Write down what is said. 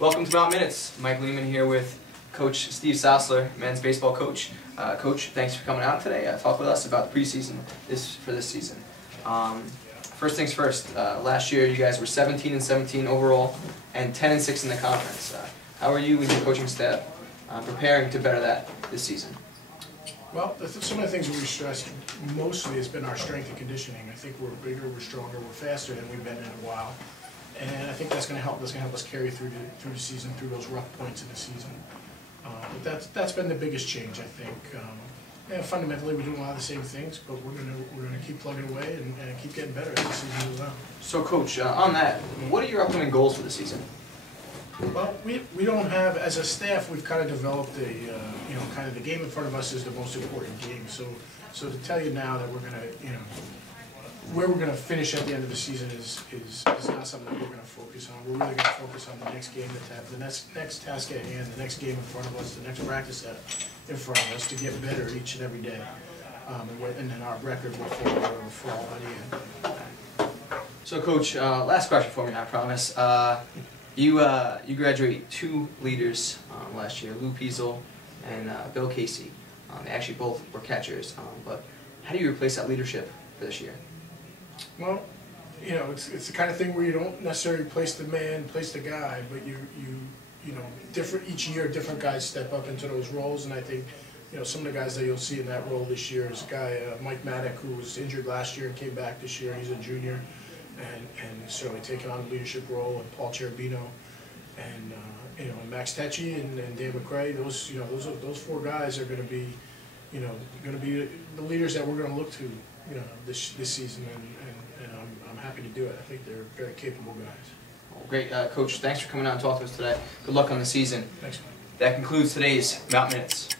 Welcome to Mount Minutes. Mike Lehman here with Coach Steve Sosler, men's baseball coach. Coach, thanks for coming out today. Talk with us about the preseason for this season. First things first. Last year, you guys were 17-17 overall and 10-6 in the conference. How are you and your coaching staff preparing to better that this season? Well, some of the things we stressed mostly has been our strength and conditioning. I think we're bigger, we're stronger, we're faster than we've been in a while, and I think that's going to help. That's going to help us carry through the season, through those rough points in the season. But that's been the biggest change, I think. And fundamentally, we're doing a lot of the same things, but we're going to keep plugging away and keep getting better as the season goes on. So, Coach, on that, what are your upcoming goals for the season? Well, we don't have, as a staff, we've kind of developed kind of the game in front of us is the most important game. So to tell you now that we're going to, where we're going to finish at the end of the season is not something that we're going to focus on. We're really going to focus on the next game, the next task at hand, the next game in front of us, the next practice in front of us to get better each and every day. And then our record will fall by the end. So, Coach, last question for me, I promise. You graduated two leaders last year, Lou Peasel and Bill Casey. They actually both were catchers. But how do you replace that leadership for this year? Well, it's the kind of thing where you don't necessarily place the man, place the guy, but each year different guys step up into those roles, and I think some of the guys that you'll see in that role this year is a guy, Mike Maddock, who was injured last year and came back this year. He's a junior. And certainly taking on the leadership role, and Paul Cherubino, and Max Tecci and Dan McCray. Those four guys are going to be, the leaders that we're going to look to, this season, and I'm happy to do it. I think they're very capable guys. Well, great, Coach. Thanks for coming out and talking to us today. Good luck on the season. Thanks. That concludes today's Mount Minutes.